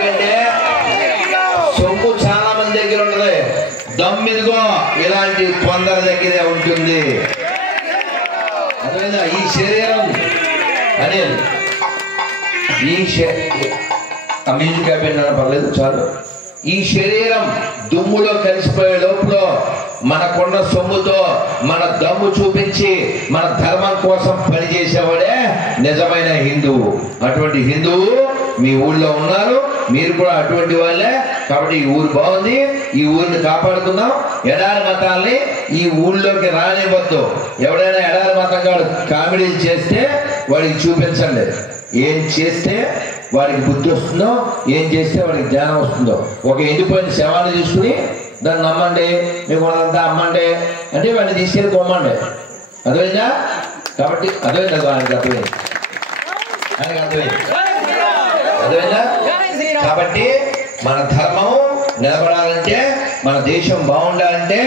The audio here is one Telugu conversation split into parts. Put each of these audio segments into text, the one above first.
ఎందుకంటే సొమ్ము చాలా మంది దగ్గర ఉంటుంది, దమ్మిదిగో ఇలాంటి కొందరి దగ్గరే ఉంటుంది. అదేవిధంగా ఈ శరీరం అదే ఈ మ్యూజిక్ అయిపోయినా పర్లేదు చాలు. ఈ శరీరం దుమ్ములో కలిసిపోయే లోపల మనకున్న సొమ్ముతో మన దమ్ము చూపించి మన ధర్మం కోసం పనిచేసేవాడే నిజమైన హిందువు. అటువంటి హిందువు మీ ఊళ్ళో ఉన్నారు, మీరు కూడా అటువంటి వాళ్ళే. కాబట్టి ఈ ఊరు బాగుంది, ఈ ఊరిని కాపాడుకుందాం. ఎడారి మతాల్ని ఈ ఊళ్ళోకి రానివ్వద్దు. ఎవడైనా ఎడారి మతం కాడు కామెడీలు చేస్తే వాడికి చూపించండి. ఏం చేస్తే వాడికి బుద్ధి వస్తుందో, ఏం చేస్తే వాడికి జ్ఞానం వస్తుందో. ఒక ఎండిపోయిన శవాన్ని తీసుకుని దాన్ని నమ్మండి, మీకు వాళ్ళంతా అమ్మండి అంటే వాడిని తీసుకెళ్ళి కొమ్మండి. అర్థమైందా? కాబట్టి అర్థమైందా? ఆయనకి అర్థమైంది, ఆయనకి అర్థమైంది, అర్థమైందా? కాబట్టి మన ధర్మం నిలబడాలంటే, మన దేశం బాగుండాలంటే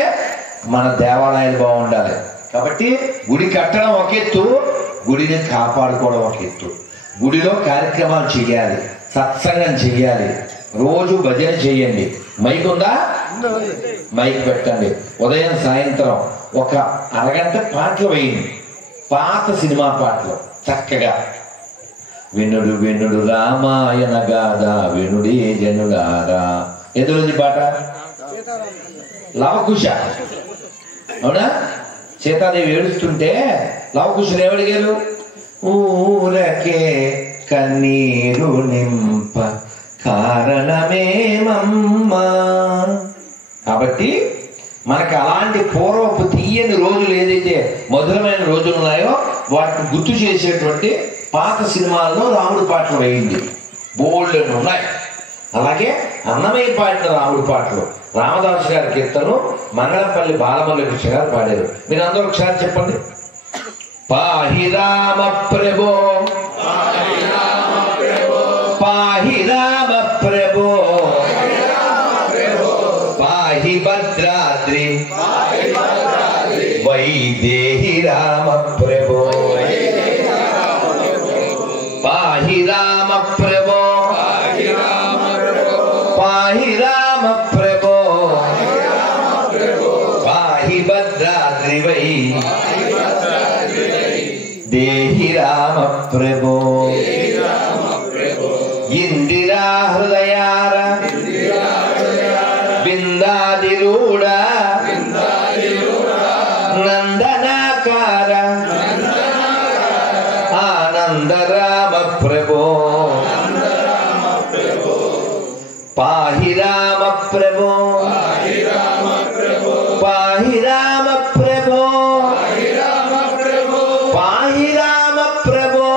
మన దేవాలయాలు బాగుండాలి. కాబట్టి గుడి కట్టడం ఒక ఎత్తు, గుడిని కాపాడుకోవడం ఒక ఎత్తు. గుడిలో కార్యక్రమాలు చెయ్యాలి, సత్సంగం చెయ్యాలి, రోజు భజన చెయ్యండి. మైక్ ఉందా? మైక్ పెట్టండి. ఉదయం సాయంత్రం ఒక అరగంట పాటలు వేయండి, పాత సినిమా పాటలు చక్కగా. వినుడు వినుడు రామాయణ గాథ వినుడే జనులారా. ఎదురుది పాట లవకుశ, అవునా? సీతాదేవి ఏడుస్తుంటే లవకుశులు ఏమడిగారు? ఊరకే కన్నీరు నింప కారణమేమమ్మా. కాబట్టి మనకు అలాంటి పూర్వపు తీయని రోజులు ఏదైతే మధురమైన రోజులు ఉన్నాయో వాటిని గుర్తు చేసేటువంటి పాత సినిమాల్లో రాముడి పాటలు వేయింది, బోల్డ్ ఉన్నాయి. అలాగే అన్నమయ్య పాడిన రాముడి పాటలు రామదాసు గారి కీర్తను మంగళంపల్లి బాలమల్లి కృష్ణ గారు పాడారు. మీరు అందరూ ఒకసారి చెప్పండి. పాహి రామ ప్రభో, పాహి రామ ప్రభో, పాహి భద్రాద్రి వైదేహి రామ ప్రభో, పాహి రామ ప్రభో, పాహి రామ ప్రభో, పాహి భద్రాద్రి వై దేహి రామ ప్రభో. ఇందిరా హృదయార బిందాదిరూఢ నందనాకార ఆనంద రామ ప్రభో, పాహి రామ ప్రభో, పాహి రామ ప్రభో, పాహి రామ ప్రభో,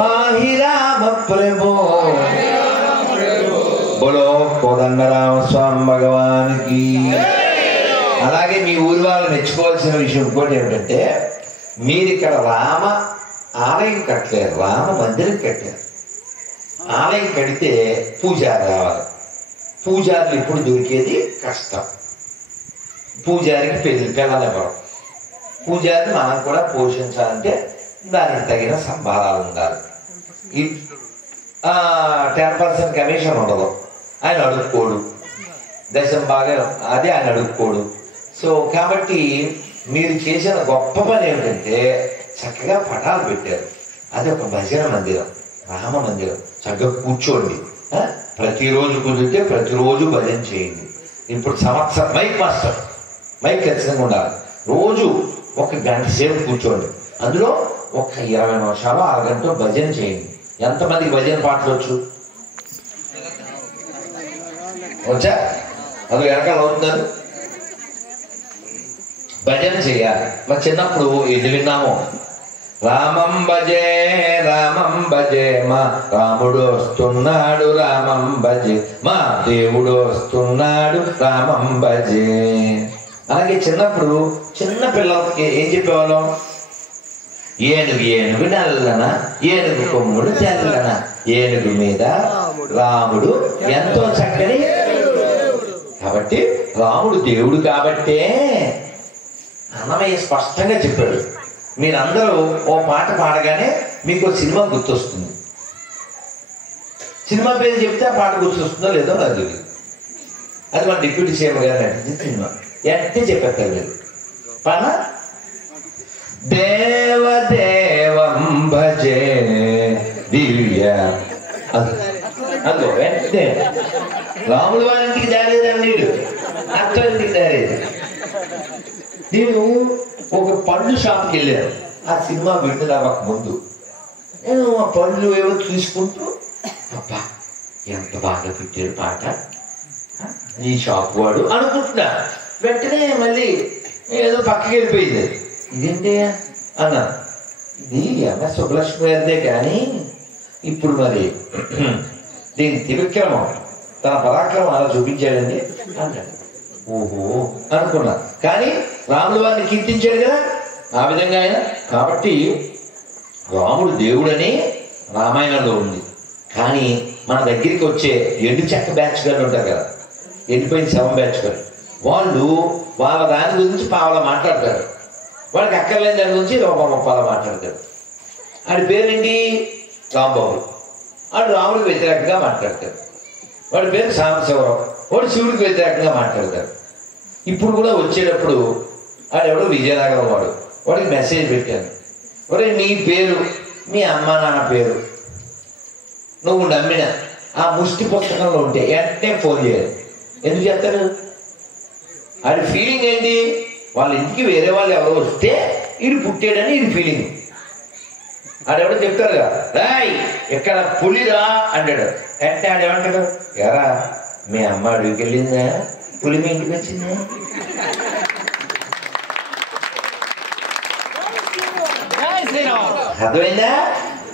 పాహి రామ ప్రభో. బోలో కోదండరామ స్వామి భగవానికి. అలాగే మీ ఊరి వాళ్ళు మెచ్చుకోవాల్సిన విషయం ఇంకోటి ఏమిటంటే, మీరు ఇక్కడ రామ ఆలయం కట్టలేరు, రామ మందిరం కట్టారు. ఆలయం కడితే పూజారి రావాలి. పూజారులు ఇప్పుడు దొరికేది కష్టం. పూజారికి పిల్లలెవరు. పూజారిని మనం కూడా పోషించాలంటే దానికి తగిన సంభారాలు ఉండాలి. 10% కమిషన్ ఉండదు, ఆయన అడుక్కోడు. దశం బాగా అదే ఆయన అడుక్కోడు. సో కాబట్టి మీరు చేసిన గొప్ప పని ఏమిటంటే చక్కగా పటాలు పెట్టారు. అది ఒక భజన మందిరం, రామ మందిరం. చక్కగా కూర్చోండి, ప్రతిరోజు కుదిరితే ప్రతిరోజు భజన చేయండి. ఇప్పుడు సంవత్సరం మైక్ మాస్టర్, మైక్ ఖచ్చితంగా ఉండాలి. రోజు ఒక గంట సేపు కూర్చోండి, అందులో ఒక 20 నిమిషాలు అరగంట భజన చేయండి. ఎంతమందికి భజన పాటలు వచ్చు? వచ్చా? అది వెనకాల అవుతున్నారు. భజన చేయాలి. మరి చిన్నప్పుడు ఇది విన్నాము, రామం భజే రామం భజే మా రాముడు వస్తున్నాడు, రామం భజే మా దేవుడు వస్తున్నాడు, రామం భజే. అలాగే చిన్నప్పుడు చిన్న పిల్లలకి ఏం చెప్పేవాళ్ళం? ఏనుగు ఏనుగు నల్లన, ఏనుగు కొమ్ముడు తెల్లన, ఏనుగు మీద రాముడు ఎంతో చక్కని. కాబట్టి రాముడు దేవుడు కాబట్టే అన్నమయ్య స్పష్టంగా చెప్పాడు. మీరందరూ ఓ పాట పాడగానే మీకు సినిమా గుర్తొస్తుంది. సినిమా పేరు చెప్తే ఆ పాట గుర్తొస్తుందో లేదో నాకు తెలియదు. అది మన డిప్యూటీ సీఎం గారు నటించిన సినిమా. అంటే చెప్పేస్తారు మీరు పాన దేవదేవం భజే దివ్య అందులో వెంటనే రాముల వారి ఇంటికి దారేదని నీడు అత్త ఇంటికి దారేది. నేను ఒక పండ్లు షాప్కి వెళ్ళాను ఆ సినిమా విడుదల అవ్వక ముందు. నేను ఆ పండ్లు ఏవో తీసుకుంటూ అబ్బా ఎంత బాగా పెట్టాడు పాట ఈ షాప్ వాడు అనుకుంటున్నా. వెంటనే మళ్ళీ ఏదో పక్కకి వెళ్ళిపోయింది. ఇదేంటి అన్నా, ఇది ఎంఎస్ సుబ్బలక్ష్మి గారిదే కానీ ఇప్పుడు మరి దీని త్రివిక్రమం తన పరాక్రమం అలా చూపించాడండి అన్నాడు. ఓహో అనుకున్నా. కానీ రాముడు వారిని కీర్తించాడు కదా ఆ విధంగా ఆయన. కాబట్టి రాముడు దేవుడని రామాయణంలో ఉంది. కానీ మన దగ్గరికి వచ్చే ఎండు చెక్క బ్యాచ్ గారు ఉంటారు కదా, ఎండిపోయిన శవం బ్యాచ్ గారు, వాళ్ళు వాళ్ళ దాని గురించి పావలా మాట్లాడతారు. వాళ్ళకి అక్కర్లేని దాని గురించి రూపాల మాట్లాడతారు. ఆడి పేరేంటి రాంబాబు, వాడు రాముడికి వ్యతిరేకంగా మాట్లాడతారు. వాడి పేరు సాంబశివరావు, వాడు శివుడికి వ్యతిరేకంగా మాట్లాడతారు. ఇప్పుడు కూడా వచ్చేటప్పుడు వాడెవడో విజయనగరం వాడికి మెసేజ్ పెట్టాను, ఒరే నీ పేరు మీ అమ్మ నాన్న పేరు నువ్వు నమ్మిన ఆ ముష్టి పుస్తకంలో ఉంటే వెంటనే ఫోన్ చేయాలి. ఎందుకు చేస్తారు? ఆడి ఫీలింగ్ ఏంటి? వాళ్ళ ఇంటికి వేరే వాళ్ళు ఎవరో వస్తే వీడు పుట్టాడని వీడి ఫీలింగ్. ఆడెవడో చెప్తారు కదా, రాయ్ ఇక్కడ పులిరా అంటాడు. అంటే ఆడేమంటాడు, ఎరా మీ అమ్మ అడిగికి వెళ్ళిందా, పులి మీ ఇంటికి వచ్చిందా? అర్థమైందా?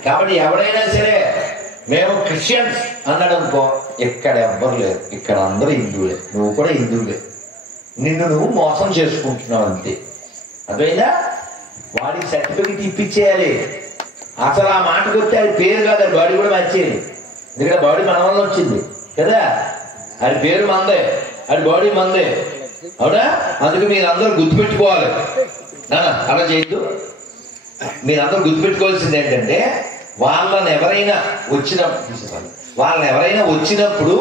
కాబట్టి ఎవరైనా సరే మేము క్రిస్టియన్స్ అన్నాడు అనుకో, ఇక్కడ ఎవ్వరు లేరు, ఇక్కడ అందరూ హిందువులే, నువ్వు కూడా హిందువులే, నిన్ను నువ్వు మోసం చేసుకుంటున్నావు అంతే. అర్థమైందా? వాడికి సర్టిఫికెట్ ఇప్పించేయాలి. అసలు ఆ మాటకు వస్తే అది పేరు కాదు, అది బాడీ కూడా మార్చేయాలి. ఎందుకంటే బాడీ మన వల్ల వచ్చింది కదా, అది పేరు మందే, అది బాడీ మందే, అవునా? అందుకు మీరందరూ గుర్తుపెట్టుకోవాలి. అలా చేయొద్దు. మీరందరూ గుర్తుపెట్టుకోవాల్సింది ఏంటంటే వాళ్ళని ఎవరైనా వచ్చినప్పుడు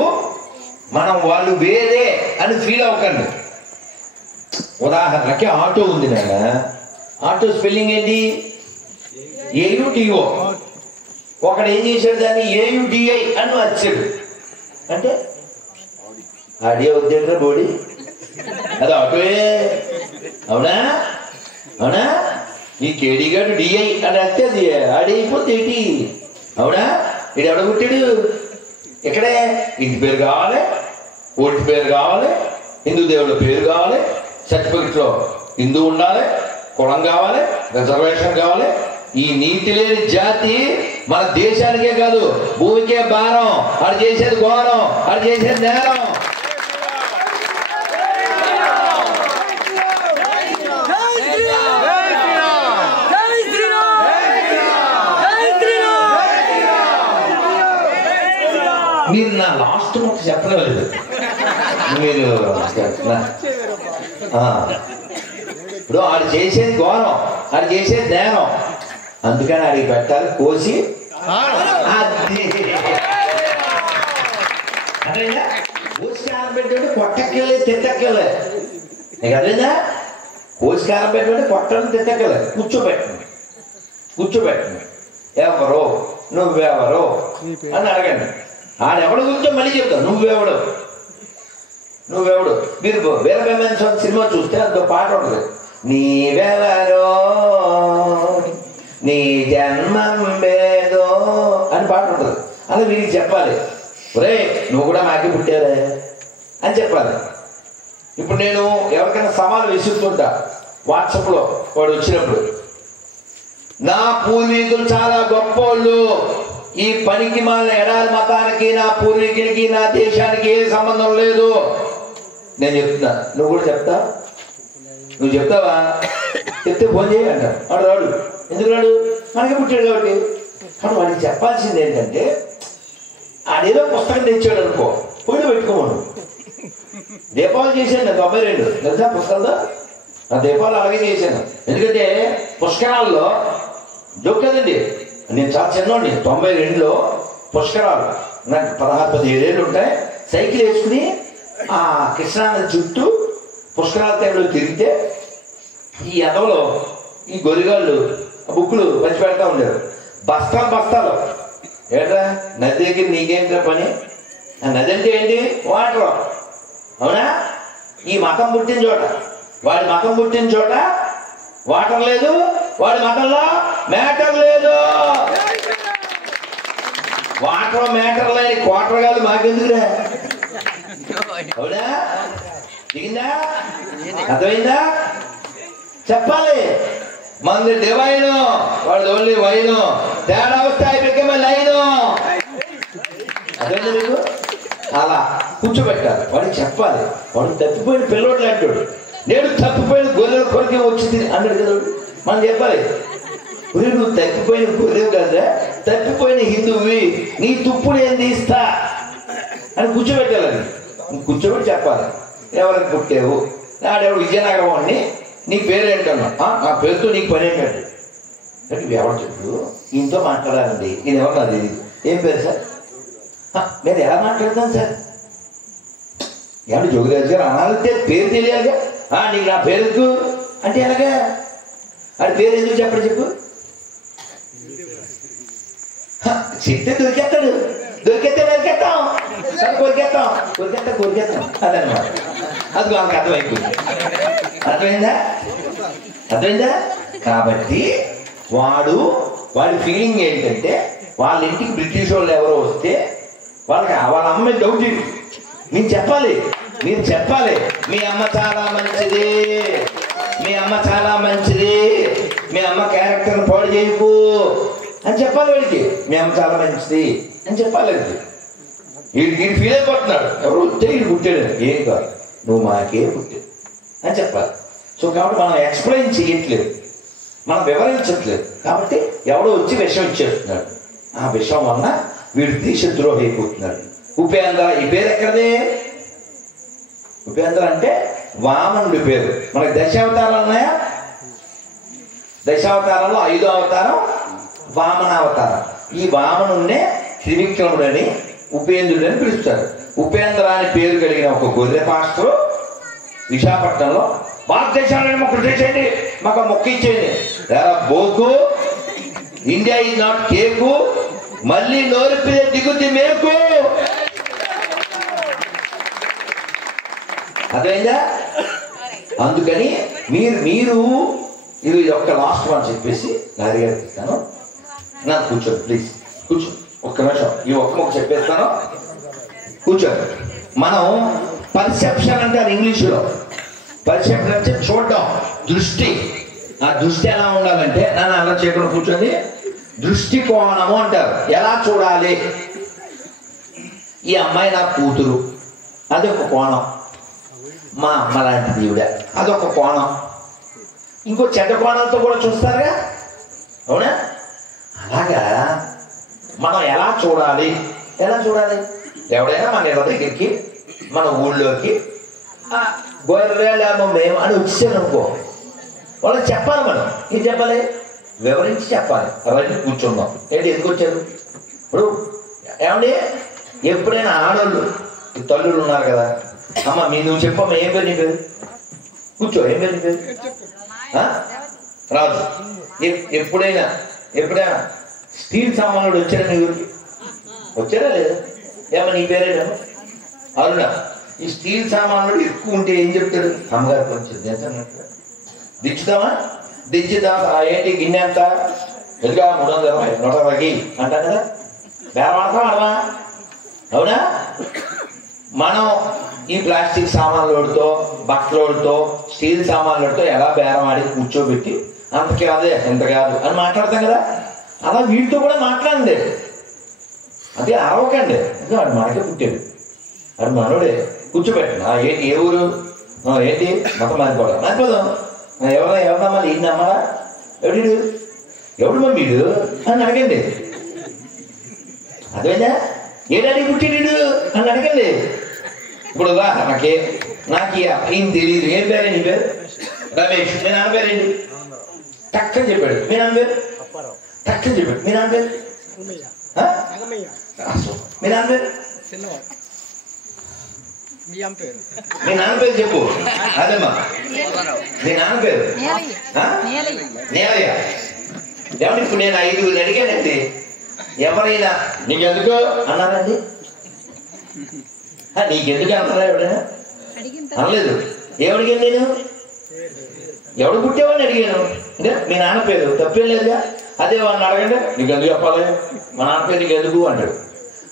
మనం వాళ్ళు వేరే అని ఫీల్ అవ్వకండి. ఉదాహరణకి ఆటో ఉంది నాన్న, ఆటో స్పెల్లింగ్ ఏంటి? ఏయుటిఓ. ఒకడు ఏం చేశాడు, దాన్ని ఏయుడిఐ అని వచ్చాడు. అంటే ఆడియో వద్దేట్రా బోడీ, అది ఆటోయే, అవునా? అవునా? ఈ కేడీగాడు డిఐ అని వస్తే అది ఆడి అయిపోతే ఏంటి, అవునా? ఇది ఎవడ పుట్టాడు? ఇక్కడే ఇంటి పేరు కావాలి, ఓటి పేరు కావాలి, హిందూ దేవుళ్ళ పేరు కావాలి, సర్టిఫికెట్లో హిందూ ఉండాలి, కులం కావాలి, రిజర్వేషన్ కావాలి. ఈ నీతి లేని జాతి మన దేశానికే కాదు భూమికే భారం. అది చేసేది ఘోరం, అది చేసేది నేరం. మీరు నా లాస్ట్ మాట చెప్పలేదు, మీరు ఇప్పుడు ఆడు చేసేది ఘోరం, ఆడు చేసేది నేరం, అందుకని ఆడికి పెట్టాలి కోసి. అదేనా కోసి కారం పెట్టండి, కొట్టకెళ్ళి తిట్టకెళ్ళి. నీకు అదేనా? కోసి కారం పెట్టండి, కొట్టని తిట్టకెళ్ళి. కూర్చోబెట్టండి. ఎవరు నువ్వెవరు అని అడగండి. ఆడెవడు గురించో మళ్ళీ చెప్తావు, నువ్వెవడు. మీరు వీరబ్రహ్మణ్య స్వామి సినిమా చూస్తే అంత పాట ఉంటుంది, నీవెవరో నీ జన్మం వేదో అని పాట ఉంటుంది. అలా వీరికి చెప్పాలి, ఒరే నువ్వు కూడా మాకి పుట్టారే అని చెప్పాలి. ఇప్పుడు నేను ఎవరికైనా సవాలు విసురుతుంటా వాట్సాప్లో, వాడు వచ్చినప్పుడు, నా పూర్వీకులు చాలా గొప్పోళ్ళు, ఈ పనికి మాలిన ఎడారి మతానికి నా పూర్వీకునికి నా దేశానికి ఏ సంబంధం లేదు నేను చెప్తున్నా. నువ్వు కూడా చెప్తా? నువ్వు చెప్తావా? చెప్తే ఫోన్ చేయి అంట. వాడు రాడు. ఎందుకు రాడు? మనకి పుట్టాడు కాబట్టి. కానీ వాడికి చెప్పాల్సింది ఏంటంటే, ఆడేదో పుస్తకం తెచ్చాడు అనుకో, పోయి పెట్టుకోమను. దీపావళి చేశాను నేను 92 తెలుసా పుస్తకాలతో. నా దీపావళి అలాగే చేశాను. ఎందుకంటే పుష్కరాల్లో జోక్ కదండి, నేను చాలా చిన్నోడిని. 92లో పుష్కరాలు నాకు 16-17 ఏళ్ళు ఉంటాయి. సైకిల్ వేసుకుని ఆ కృష్ణానది చుట్టూ పుష్కరాల టైంలో తిరిగితే ఈ ఎదవలో ఈ గొరిగాళ్ళు బుక్కులు పంచి పెడతా ఉండేవారు. బస్తాలు ఏట్రా నది దగ్గర నీకేంట్రా పని? ఆ నది అంటే ఏంటి? వాటర్. అవునా? ఈ మతం పుట్టిన చోట, వాడి మతం పుట్టిన చోట వాటర్ లేదు, వాడి మతంలో మ్యాటర్ లేదు. వాటర్ మ్యాటర్ లేని క్వార్టర్ కాదు మాకెందుకురా? అవునా? దిగిందా? అర్థమైందా? చెప్పాలి. మంది డివైన్, వాడు ఓన్లీ వైన్. తేడా వస్తే అయిపోయి లైన్. అర్థమైందా మీకు? అలా కూర్చోబెట్టాలి. వాడికి చెప్పాలి. వాడు తప్పిపోయిన పిల్లోడు లాంటాడు. నేను తప్పిపోయిన గొర్రెల కొరికే వచ్చింది అన్నాడు కదా. మనం చెప్పాలి, నువ్వు తప్పిపోయిన గొర్రెవు కదా, తప్పిపోయిన హిందువువి, నీ తుప్పు నేను తీస్తా అని కూర్చోబెట్టాలని. కూర్చోబెట్టి చెప్పాలి, ఎవరికి పుట్టావు? నాడెవడు విజయనగరం వాడిని, నీ పేరేంటన్నా? నా పేరుతో నీకు పని ఏంటంటే అంటే ఎవరు చెప్పు, ఈయనతో మాట్లాడాలండి, ఈయన ఎవరు నాకు తెలియదు. ఏం పేరు సార్? నేను ఎలా మాట్లాడతాను సార్? ఏమంటే జోగిరాజు గారు అనాలంటే పేరు తెలియాలిగా. నీకు నా పేరు అంటే ఎలాగా? అది పేరు ఎందుకు చెప్పడు చెప్పు? చెప్తే దొరికేస్తాడు, దొరికేస్తే దొరికేస్తాం, కొరికేస్తాం అదనమాట. అది వాళ్ళకి అర్థమైపోయింది. అర్థమైందా? కాబట్టి వాడి ఫీలింగ్ ఏంటంటే, వాళ్ళ ఇంటికి బ్రిటిష్ వాళ్ళు ఎవరో వస్తే వాళ్ళకి వాళ్ళ అమ్మ డౌట్ మీరు చెప్పాలి. మీ అమ్మ చాలా మంచిది, మీ అమ్మ క్యారెక్టర్ పాడు చేయకు అని చెప్పాలి వాడికి. మీ అమ్మ చాలా మంచిది అని చెప్పాలి. వీడికి ఫీల్ అయిపోతున్నాడు, ఎవరు వస్తే వీడు పుట్టాడు. ఏం కాదు, నువ్వు మాకే పుట్టాడు అని చెప్పాలి. సో కాబట్టి మనం ఎక్స్ప్లెయిన్ చేయట్లేదు, మనం వివరించట్లేదు. కాబట్టి ఎవడో వచ్చి విషం ఇచ్చేస్తున్నాడు. ఆ విషం వలన వీడు దేశద్రోహి అయిపోతున్నాడు. ఉపేంద్ర, ఈ పేరు ఎక్కడది? ఉపేంద్ర అంటే వామనుడి పేరు. మనకి దశావతారాలు ఉన్నాయా? దశావతారంలో 5వ అవతారం వామనావతారం. ఈ వామనుడినే త్రివిక్రముడని, ఉపేంద్రుడు అని పిలుస్తారు. ఉపేంద్ర అని పేరు కలిగిన ఒక గొర్రె పాస్టర్ విశాఖపట్నంలో, భారతదేశాన్ని మొక్క చేసేయండి, మాకు మొక్క ఇచ్చేయండి. బోకు, ఇండియా ఈజ్ నాట్ కేకు, మళ్ళీ నోరిపిదే దిగుద్ది మేకు. అదేందా? అందుకని మీరు ఇది ఒక్క లాస్ట్ వన్ చెప్పేసి నాది గారికి ఇస్తాను. నాకు కూర్చోండి ప్లీజ్, కూర్చో ఒక్క నిమిషం. ఈ ఒక్క మొక్క చెప్పేస్తాను, కూర్చోండి. మనం పర్సెప్షన్ అంటారు ఇంగ్లీషులో. పర్సెప్షన్ అంటే చూడటం, దృష్టి. ఆ దృష్టి ఎలా ఉండాలంటే, నన్ను అలా చేయకుండా కూర్చొని దృష్టికోణము అంటారు. ఎలా చూడాలి? ఈ అమ్మాయి నా కూతురు, అదొక కోణం. మా అమ్మ లాంటి దేవుడ, అదొక కోణం. ఇంకో చెడ్డ కోణంతో కూడా చూస్తారుగా, అవునా? అలాగా మనం ఎలా చూడాలి? ఎవడైనా మన ఇళ్ళ దగ్గరికి, మన ఊళ్ళోకి గొర్రెలేమో మేము అని వచ్చేసాను అనుకో, వాళ్ళకి చెప్పాలి. మనం ఏం చెప్పాలి? వివరించి చెప్పాలి. అవన్నీ కూర్చుందాం. ఏంటి, ఎందుకు వచ్చారు? ఇప్పుడు ఏమండి, ఎప్పుడైనా ఆడోళ్ళు తల్లులు ఉన్నారు కదా, అమ్మ నువ్వు చెప్పమ్మా, ఏం పేరు నీ పేరు? కూర్చో, ఏం పేరు నీ పేరు? రాజు. ఎప్పుడైనా స్టీల్ సామాన్లు వచ్చారా నీ ఊరికి? వచ్చారా లేదా? ఏమో నీ పేరేమో అరుణ. ఈ స్టీల్ సామాన్లు ఎక్కువ ఉంటే ఏం చెప్తాడు? అమ్మగారు కొంచెం దించుదామా? ఏంటి గిన్నె అంత ఎదుగా 320 120 అంటాం కదా, బేరమాడతాం అడవా? అవునా? మనం ఈ ప్లాస్టిక్ సామాన్లతో, బట్టలతో, స్టీల్ సామాన్లతో ఎలా బేరమాడి కూర్చోబెట్టి అంతకి అదే ఎంత కాదు అని మాట్లాడతాం కదా. అలా వీటితో కూడా మాట్లాడండి. అదే అరవకండి, వాడు మనకే పుట్టాడు, అది మనోడే. కూర్చోబెట్టండి. ఏంటి, ఏ ఊరు, ఏంటి మొత్తం మారిపోదాం. ఎవరన్నా మళ్ళీ ఈ నమ్మరా? ఎవడు మమ్మీడు అని అడగండి. అదేనా? ఏడాడికి పుట్టినీడు అని అడగండి. ఇప్పుడు నాకు ఈయన తెలియదు. ఏం పేరు? నీ పేరు రమేష్. మీ నాన్న పేరేంటి? టక్కని చెప్పాడు. మీ నాన్న పేరు? టక్కని చెప్పాడు. మీ నాన్న పేరు? మీ నాన్న పేరు మీ నాన్న పేరు చెప్పు. అదేమ్మా మీ నాన్న పేరు నేలయ్య. ఏమంటే ఇప్పుడు నేను 5 అడిగానండి, ఎవరైనా నీకెందుకు అన్నారండి? నీకెందుకు అంటారా ఎవడైనా? అనలేదు. ఏమడిగాను నేను? ఎవడు పుట్టేవాడిని అడిగాను. అంటే మీ నాన్న పేరు తప్పేం లేదుగా. అదే వాడిని అడగండి నీకెందుకు చెప్పాలి, మా నాన్న పేరు నీకెందుకు అంటాడు.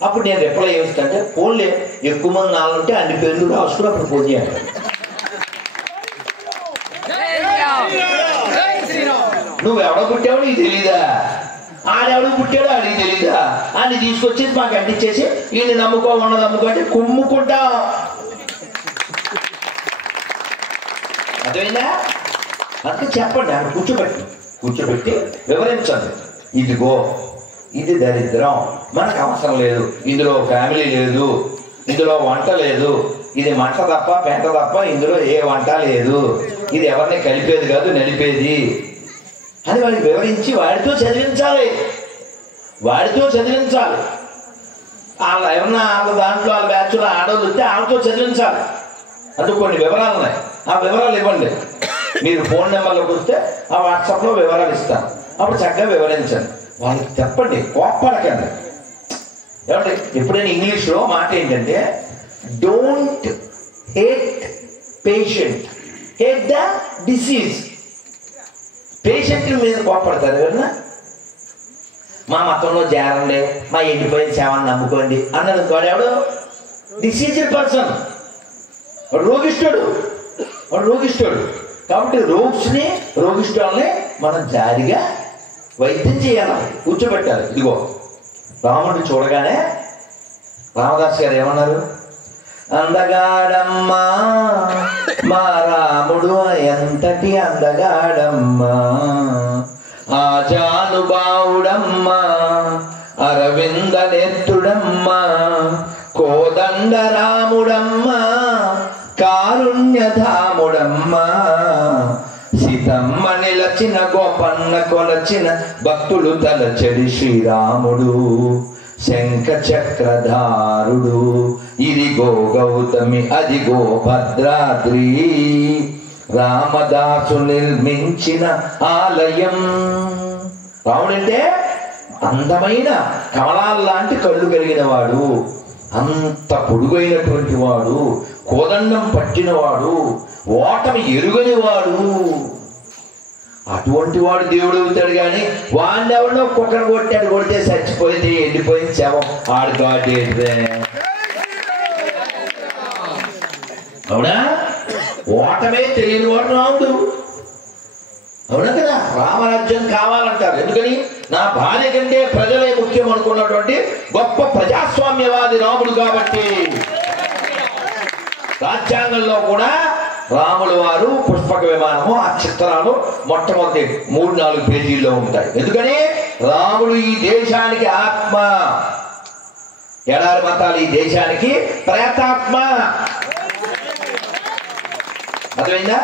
అప్పుడు నేను రిప్లై ఏమిస్తాంటే ఫోన్లే ఎక్కువ మంది నాలుగుంటే అన్ని పేర్లు రాసుకుని అప్పుడు ఫోన్ చేయాలి. నువ్వు ఎవడ పుట్టావు నీకు తెలీదా, ఆడెవడు పుట్టాడు ఆడికి తెలీదా, అని తీసుకొచ్చేసి మాకు అంటించేసి వీళ్ళు నమ్ముకోమన్నది నమ్ముకుంటే కుమ్ముకుంటాం. అర్థమైందా? అందుకే చెప్పండి, ఆయన కూర్చోబెట్టి వివరించండి. ఇదిగో ఇది దరిద్రం, మనకు అవసరం లేదు, ఇందులో ఫ్యామిలీ లేదు, ఇందులో వంట లేదు, ఇది మంట తప్ప పెంట తప్ప ఇందులో ఏ వంట లేదు, ఇది ఎవరిని కలిపేది కాదు నడిపేది అని వాడికి వివరించి వాడితో చదివించాలి. వాళ్ళ ఎవరన్నా వాళ్ళ దాంట్లో వాళ్ళ బ్యాచ్లో ఆడవాళ్ళు వస్తే వాళ్ళతో చదివించాలి. అందుకు కొన్ని వివరాలు ఉన్నాయి, ఆ వివరాలు ఇవ్వండి. మీరు ఫోన్ నెంబర్లోకి వస్తే ఆ వాట్సాప్లో వివరాలు ఇస్తాను, అప్పుడు చక్కగా వివరించండి. వాళ్ళకి చెప్పండి, కోప్పడకండి. ఏమంటే ఎప్పుడైనా ఇంగ్లీష్లో మాట ఏంటంటే don't hate patient, hate the disease. Patient మీద కోప్పడతారు ఎవరన్నా? మా మతంలో చేరండి, మా ఎండిపోయిన సేవని నమ్ముకోండి అన్నది వాడు ఎవడు? డిసీజ్డ్ పర్సన్, వాడు రోగిష్ఠుడు. కాబట్టి రోగిష్ఠుల్ని మనం జారిగా వైద్యం చేయాలి, కూర్చోబెట్టాలి. ఇదిగో రాముడిని చూడగానే రామదాస్ గారు ఏమన్నారు? అందగాడమ్మా మా రాముడు ఎంతటి అందగాడమ్మా, ఆజానుబావుడమ్మా అరవింద నేత్రుడమ్మా, కోదండ రాముడమ్మా కారుణ్యధాముడమ్మా, సీతమ్మ నిలచిన గోపన్న కొలచిన భక్తులు తలచెడి శ్రీరాముడు, శంఖ చక్రధారుడు, ఇదిగో గౌతమి అదిగో భద్రాద్రి, రామదాసు నిర్మించిన ఆలయం. రాముడంటే అందమైన కమలాల్లాంటి కళ్ళు కలిగిన వాడు, అంత పొడుగైనటువంటి వాడు, కోదండం పట్టినవాడు, ఓటమి ఎరుగని వాడు. అటువంటి వాడు దేవుడు అవుతాడు. కానీ వాడిని ఎవరినో కుక్కను కొడితే చచ్చిపోయింది, ఎండిపోయింది శవం ఆడు గాడి. అవునా? ఓటమే తెలియని వాడు రాముడు. అవునా కదా? రామరాజ్యం కావాలంటారు. ఎందుకని? నా భార్య కంటే ప్రజలే ముఖ్యం అనుకున్నటువంటి గొప్ప ప్రజాస్వామ్యవాది రాముడు. కాబట్టి రాజ్యాంగంలో కూడా రాముల వారు పుష్పక విమానము ఆ చిత్రాలు మొట్టమొదటి 3-4 పేజీల్లో ఉంటాయి. ఎందుకని? రాముడు ఈ దేశానికి ఆత్మ, ఎడారి మతాలు ఈ దేశానికి ప్రేతాత్మ. అర్థమైందా?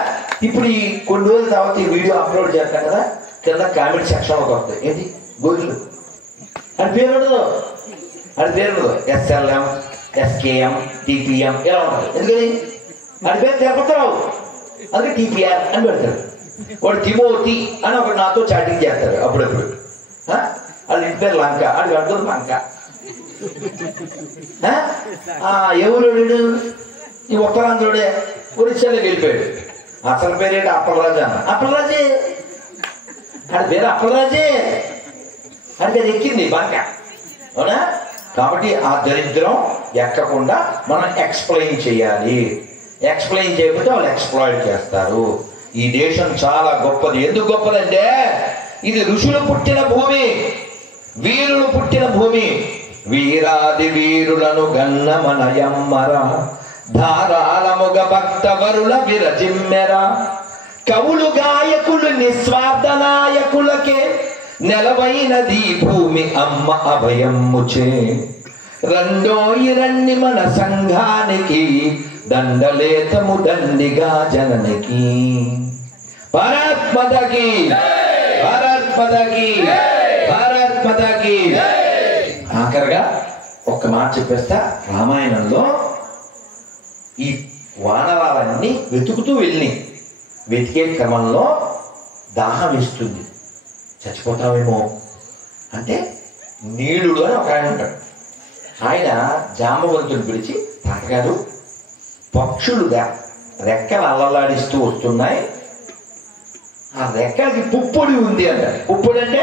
ఇప్పుడు ఈ కొన్ని రోజుల తర్వాత ఈ వీడియో అప్లోడ్ చేస్తాం కదా, కింద కామెంట్ సెక్షన్ ఒక వస్తాయి. ఏంటి గోజులు అని పేరు ఉండదు, SLM SKM TPM ఇలా ఉంటారు. ఎందుకని? అది పేరు తిరుపతిరావు, అందుకే TPR అని పెడతారు. వాడు తిమోతి అని ఒకటి నాతో చాటింగ్ చేస్తారు అప్పుడప్పుడు. అది ఇంటి పేరు లంక, అది పెడతారు లంక. ఎవరు ఈ ఉత్తరాంధ్రుడే, ఒరిస్సాలో వెళ్ళిపోయాడు. అసలు పేరేంటి? అప్పలరాజు అన్న. అప్పలరాజే, అది పేరు అప్పలరాజే. అది ఎక్కింది బంక. అవునా? కాబట్టి ఆ దరిద్రం ఎక్కకుండా మనం ఎక్స్ప్లెయిన్ చేయాలి. ఎక్స్ప్లెయిన్ చేయకపోతే వాళ్ళు ఎక్స్ప్లాయిట్ చేస్తారు. ఈ దేశం చాలా గొప్పది. ఎందుకు గొప్పదంటే ఇది ఋషులు పుట్టిన భూమి, వీరులు పుట్టిన భూమి. వీరాది వీరులను గన్నమనయమ్మర, ధారాళముగ భక్త వరుల విరజిమ్మెర, కవులు గాయకులు నిస్వార్థ నాయకులకే నెలవైనది భూమి అమ్మ అభయమ్ముచే. రెండోయి రండి మన సంఘానికి, దండలేతము దండిగా జననికి. భారత్ మాతాకి, భారత్ మాతాకి, భారత్ మాతాకి. ఆఖరిగా ఒక్క మాట చెప్పేస్తా. రామాయణంలో ఈ వానరాలన్నీ వెతుకుతూ వెళ్ళి వెతికే క్రమంలో దాహం ఇస్తుంది, చచ్చిపోతావేమో అంటే నీలుడు అని ఒక ఆయన ఉంటాడు. ఆయన జాంబవంతుని పిలిచి, తాతగారు పక్షులుగా రెక్కలు అల్లలాడిస్తూ వస్తున్నాయి, ఆ రెక్కలకి పుప్పొడి ఉంది అంటారు. పుప్పొడి అంటే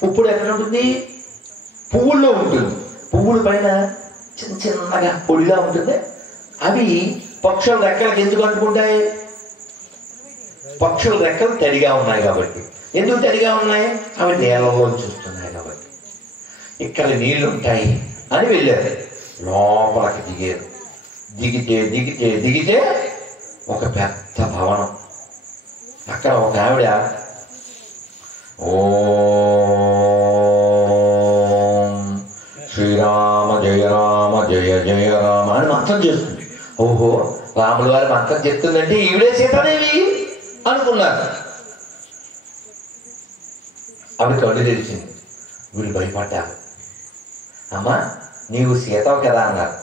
పుప్పొడి ఎక్కడ ఉంటుంది? పువ్వుల్లో ఉంటుంది. పువ్వుల పైన చిన్న చిన్నగా పొడిగా ఉంటుంది. అవి పక్షుల రెక్కలకి ఎందుకు అంటుకుంటాయి? పక్షుల రెక్కలు తడిగా ఉన్నాయి కాబట్టి. ఎందుకు తడిగా ఉన్నాయి? అవి నేలలో చూస్తున్నాయి కాబట్టి. ఇక్కడ నీళ్లు ఉంటాయి అని వెళ్ళారు. లోపలికి దిగారు. దిగితే దిగితే దిగితే ఒక పెద్ద భవనం. అక్కడ ఒక ఆవిడ ఓం శ్రీరామ జయ రామ జయ జయ రామ అని మంత్రం చేస్తుంది. ఓహో, రాముల వారి మంత్రం చెప్తుందంటే ఈవిడే సీతాదేవి అనుకున్నారు. ఆవిడ కళ్ళు తెరిచింది. వీళ్ళు భయపడ్డారు. అమ్మా, నీవు సీతవు కదా అన్నారు.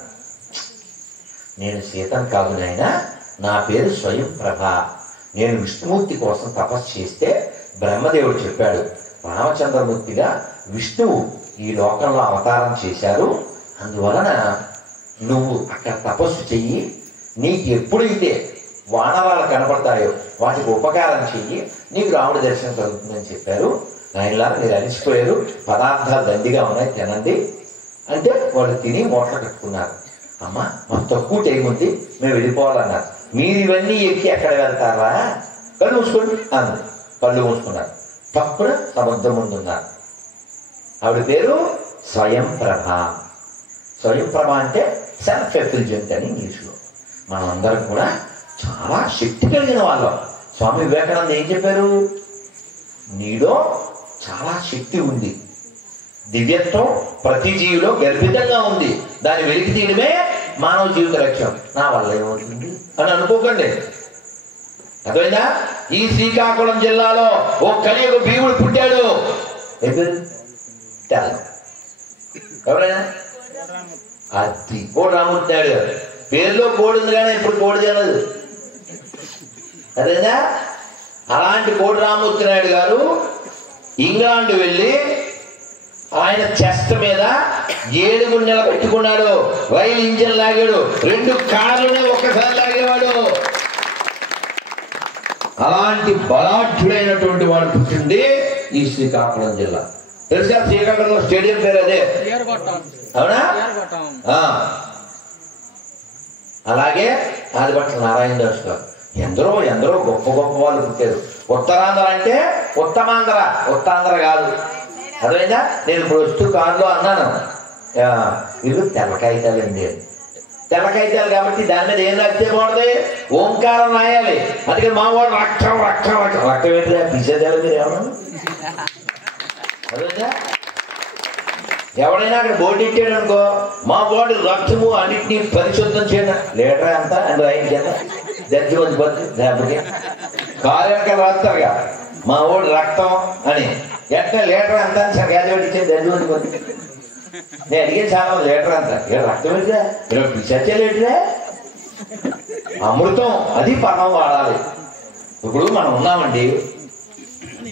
నేను సీతను కాదు నాయనా, నా పేరు స్వయం ప్రభ. నేను విష్ణుమూర్తి కోసం తపస్సు చేస్తే బ్రహ్మదేవుడు చెప్పాడు, రామచంద్రమూర్తిగా విష్ణువు ఈ లోకంలో అవతారం చేశారు, అందువలన నువ్వు అక్కడ తపస్సు చెయ్యి, నీకు ఎప్పుడైతే వానరాలు కనపడతాయో వాటికి ఉపకారం చెయ్యి, నీకు రాముడి దర్శనం కలుగుతుందని చెప్పారు. నాయనలారా మీరు అలిసిపోయారు, పదార్థాలు దండిగా ఉన్నాయి, తినండి అంటే వాళ్ళు తిని మూటలు కట్టుకున్నారు. అమ్మ మాకు తక్కువ టైం ఉంది, మేము వెళ్ళిపోవాలన్నారు. మీరు ఇవన్నీ ఎక్కి ఎక్కడ వెళ్తారా? కళ్ళు మూసుకోండి అన్నారు. కళ్ళు మూసుకున్నారు. తక్కువ సముద్రం ముందు ఉన్నారు. ఆవిడ పేరు స్వయం ప్రభ. స్వయం ప్రభ అంటే సెల్ఫ్ ఎఫిల్జెంట్ అని ఇంగ్లీష్లో. మనం అందరం కూడా చాలా శక్తి కలిగిన వాళ్ళం. స్వామి వివేకానంద ఏం చెప్పారు? నీలో చాలా శక్తి ఉంది, దివ్యత్వం ప్రతి జీవిలో గర్భితంగా ఉంది, దాన్ని వెలికి తీయడమే మానవ జీవిత లక్ష్యం. నా వల్ల ఏమవుతుంది అని అనుకోకండి. అర్థమైందా? ఈ శ్రీకాకుళం జిల్లాలో ఓ కలియుగ భీముడు పుట్టాడు. ఎవరైనా అది కోడి రాముతున్నాడు. పేరులో కోడి ఉంది కానీ ఇప్పుడు కోడి తినదు. అదేనా? అలాంటి కోడి రామూర్తి నాయుడు గారు ఇంగ్లాండ్ వెళ్ళి ఆయన చెస్ట్ మీద 7 నిలబెట్టుకున్నాడు. రైలు ఇంజన్ లాగాడు, 2 కార్లునే ఒక్కసారి లాగేవాడు. అలాంటి బలాఢ్యుడైనటువంటి వాడు పుట్టింది ఈ శ్రీకాకుళం జిల్లా. తెలుసా శ్రీకాకుళంలో స్టేడియం పేరు అదే, అవునా? అలాగే ఆదిపట్ల నారాయణ దాస్ గారు, ఎందరో ఎందరో గొప్ప గొప్ప వాళ్ళు పుట్టారు. ఉత్తరాంధ్ర అంటే ఉత్తమాంధ్ర, ఉత్తాంధ్ర కాదు. అదేనా? నేను ఇప్పుడు వస్తూ కారులో అన్నాను, వీళ్ళు తెల్ల కాగితాలు అండి. తెల్ల కాగితాలు కాబట్టి దాని మీద ఏం రాస్తే బాగుంటుంది? ఓంకారం రాయాలి. అందుకే మా వాడు రక్తం రక్తం రక్తం రక్తం ఏంటి పిచ్చేదాలు మీరు ఏమన్నా? అదేనా? ఎవడైనా అక్కడ బోర్డు ఇచ్చాడు అనుకో, మా వాడు రక్తము అన్నింటినీ పరిశుద్ధం చేయడం లీటర్ అంత అని రాయించాను. జడ్జి వచ్చి బతు లేకపోతే కారు వెనకాల రాస్తారుగా మా వాడు రక్తం అని, ఎట్లా లీటర్ అంత అని గ్యాజెట్ ఇచ్చేది జడ్జి వచ్చి బతు. నేను అడిగే చాలా లీటర్ అంత, ఇక్కడ రక్తం ఏంటా? ఇక్కడ పిచ్చే లీటరే అమృతం, అది పరం వాడాలి. ఇప్పుడు మనం ఉన్నామండి,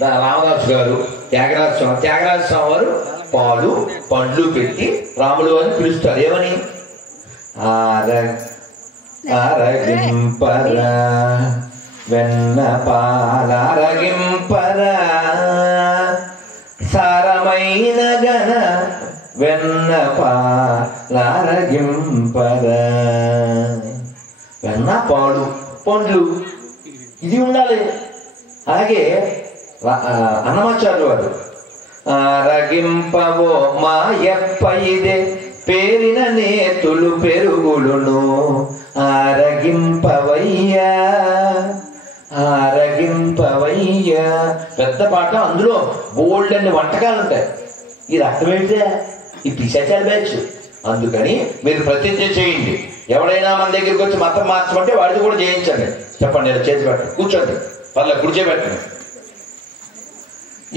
రామదాసు గారు త్యాగరాజ స్వామి వారు పాలు పండ్లు పెట్టి రాములు అని పిలుస్తారు. ఏమని? ఆరగింపరా వెన్న పాలరగింపరా సారమైన గన వెన్న పాలరగింపరా. వెన్న పాలు పండ్లు ఇది ఉండాలి. అలాగే అన్నమాచార్యులు వారు ఆరగింపవో మాయప్ప ఇదే పేరిన నేతులు పెరుగులును ఆరగింపవయ్యా ఆరగింపవయ్యా. పెద్ద పాట, అందులో బోల్డ్ అన్ని వంటకాలు ఉంటాయి. ఇది అర్థమైతే ఈ పిశాచాల బ్యాచ్. అందుకని మీరు ప్రతిజ్ఞ చేయండి. ఎవడైనా మన దగ్గరికి వచ్చి మతం మార్చమంటే వాడిది కూడా చేయించండి. చెప్పండి, చేతి పెట్టండి, కూర్చోండి, పర్లేదు కూర్చోబెట్టండి.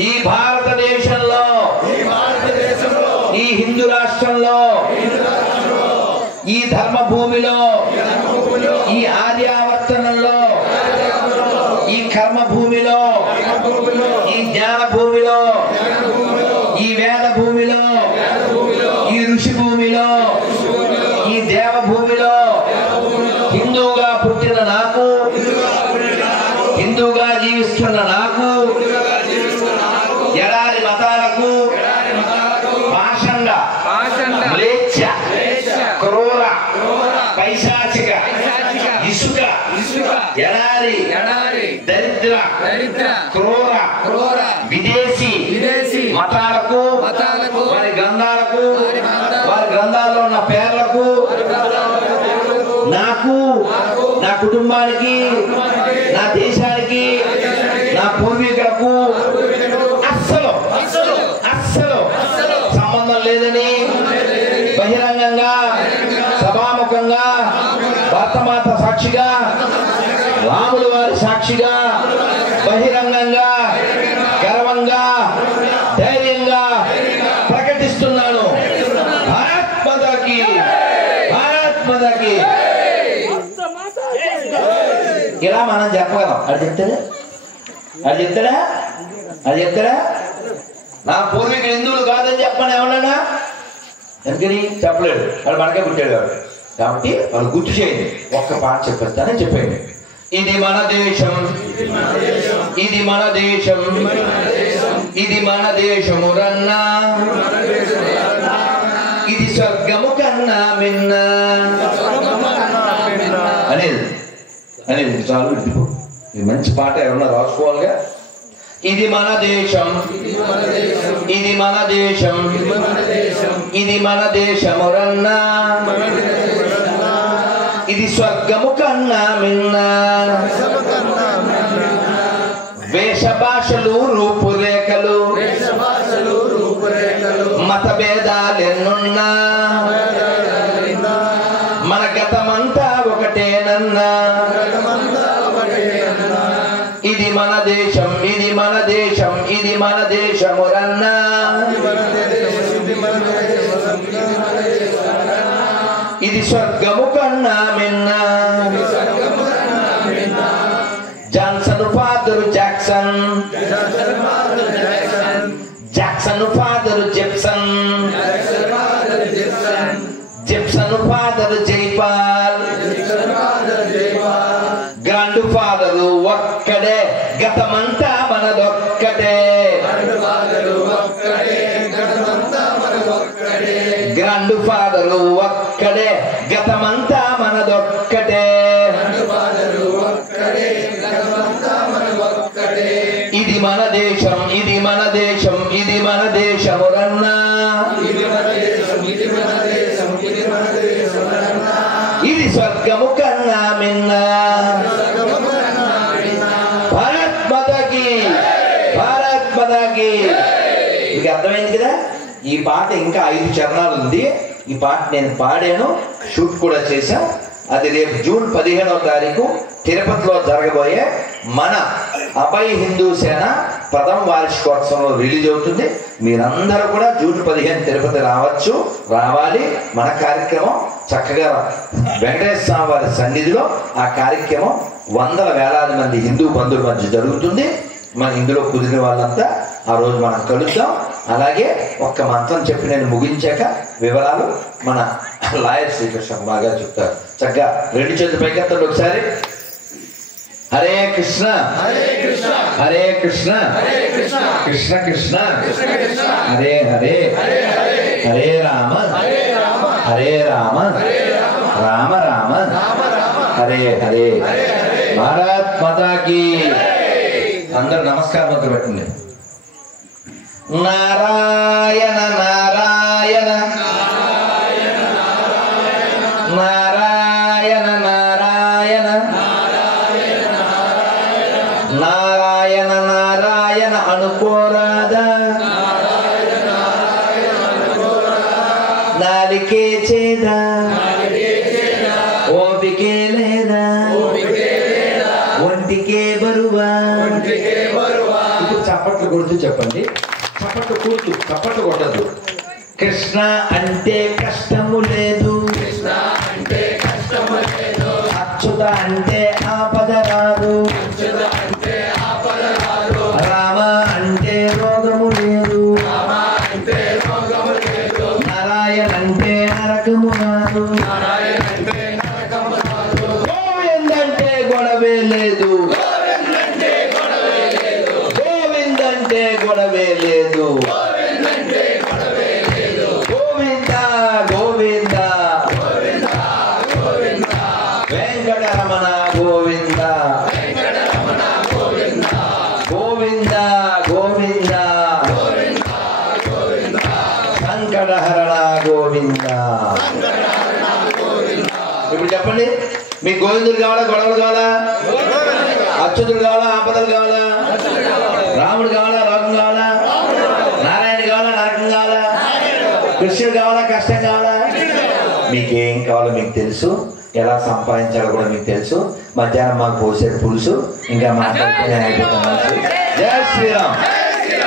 ఈ భారతదేశంలో ఈ హిందూ రాష్ట్రంలో ఈ ధర్మ భూమిలో ఈ ఆర్యావర్తనంలో ఈ కర్మ భూమిలో ఈ జ్ఞాన భూమిలో ఈ వేద భూమిలో ఈ ఋషి భూమిలో ఈ దేవ భూమిలో హిందువుగా పుట్టిన నాకు, హిందువుగా జీవిస్తున్న నాకు, ఎడారి మతాలకు పాషండ మ్లేచ్ఛ క్రూర పైశాచిక ఇసుక ఎడారి దరిద్ర క్రూర విదేశీ మతాలకు వారి గ్రంథాలకు వారి గ్రంథాల్లో ఉన్న పేర్లకు నాకు, నా కుటుంబానికి, నా దేశానికి, నా పూర్వీకులకు అస్సలు సంబంధం లేదని బహిరంగంగా సభాముఖంగా భారతమాత సాక్షిగా రాముల వారి సాక్షిగా బహిరంగంగా గర్వంగా ధైర్యంగా ప్రకటిస్తున్నాను. భారత్ మాతాకి, భారత్ మాతాకి. ఇలా మనం చెప్పగలం. అది చెప్తాడా నా పూర్వీకులు హిందువులు కాదని చెప్పని ఏమన్నా ఎందుకని చెప్పలేడు, వాడు మనకే పుట్టాడు కాబట్టి వాళ్ళు గుర్తు చేయండి. ఒక్క పాట చెప్పేస్తానని చెప్పండి. ఇది మన దేశం, ఇది మన దేశం, ఇది మన దేశము రన్నా, ఇది స్వర్గము కన్నా మిన్న అనేది చాలు. ఇది మంచి పాట ఏమన్నా రాసుకోవాలిగా. ఇది మన దేశం, ఇది మన దేశం, ఇది మన దేశము రన్నా, ఇది స్వర్గము కన్నా మిన్న. వేష భాషలు రూపురేఖలు మత భేదాలెన్నున్నా మన గతమంతా ఒకటేనన్నా. ఇది మన దేశం, ఇది మన దేశం, ఇది మన దేశము రన్నా, ఇది స్వర్గము కన్నా మిన్న. Johnson father Jackson, Jackson father Jepson, Jepson father Jaipal, grand father ఒక్కడే, గతమంతా మనదొక్కటే. గ్రాండ్ ఫాదరు ఒక్కడే, గతమంతా మనదొక్కటే. ఇది మన దేశం, ఇది మన దేశం, ఇది మన దేశము రన్నా, ఇది స్వర్గము కన్నా మిన్న. భారత్ మాతాకి, భారత్ మాతాకి. మీకు అర్థమైంది కదా. ఈ పాట ఇంకా 5 చరణాలు ఉంది. ఈ పాట నేను పాడాను, షూట్ కూడా చేశా. అది రేపు జూన్ 15వ తారీఖు తిరుపతిలో జరగబోయే మన అభయ హిందూ సేన ప్రథమ వార్షికోత్సవంలో రిలీజ్ అవుతుంది. మీరందరూ కూడా జూన్ 15 తిరుపతి రావాలి. మన కార్యక్రమం చక్కగా వెంకటేశ్వర స్వామి వారి సన్నిధిలో ఆ కార్యక్రమం వందల వేలాది మంది హిందూ బంధువుల మధ్య జరుగుతుంది. మన ఇందులో కుదిరిన వాళ్ళంతా ఆ రోజు మనం కలుద్దాం. అలాగే ఒక్క మంత్రం చెప్పి నేను ముగించాక వివరాలు మన లాయర్ శ్రీకృష్ణ బాగా చెప్తారు. చక్కగా 2 చేతులు పైకెత్తండి ఒకసారి. హరే కృష్ణ హరే కృష్ణ కృష్ణ కృష్ణ హరే హరే హరే రామ హరే రామ రామ రామ హరే హరే. భారత్ మాతాకి. అందరూ నమస్కారం మొదలు పెట్టండి. నారాయణ నారాయణ నారాయణ నారాయణ నారాయణ నారాయణ అనుకోరాదా, నాలికే చేదా, ఓపికే లేదా, ఒంటికే బరువా. ఇప్పుడు చప్పట్లు కొడుతూ చెప్పండి. చప్పట్లు కొడుతూ, చప్పట్లు కొట్టద్దు. కృష్ణ అంటే కష్టము లేదు, అచ్యుత అంటే ఆపద రాదు, రామ అంటే రోగము లేదు, నారాయణ అంటే నరకము రాదు, గోవింద్ అంటే గొడవే లేదు, గోవింద్ అంటే గొడవే లేదు, గోవింద గోవింద వెంకటరమణ గోవింద, గోవింద గోవింద సంకటహరణ గోవింద. ఇప్పుడు చెప్పండి, మీకు గోవిందుడు కావాలా, గొడవలు కావాలా, అచ్యుతుడు కావాలా, ఆపదలు కావాలా, రాముడు కావాలా, రోగం కావాలా, నారాయణ కావాలా, నరకం కావాలా, కృష్ణుడు కావాలా, కష్టం కావాలా? మీకేం కావాలో మీకు తెలుసు, ఎలా సంపాదించాలో కూడా మీకు తెలుసు. మధ్యాహ్నం మాకు పోసే పులుసు ఇంకా మాట్లాడితే నేను అయిపోతున్నాను. జై శ్రీరామ్.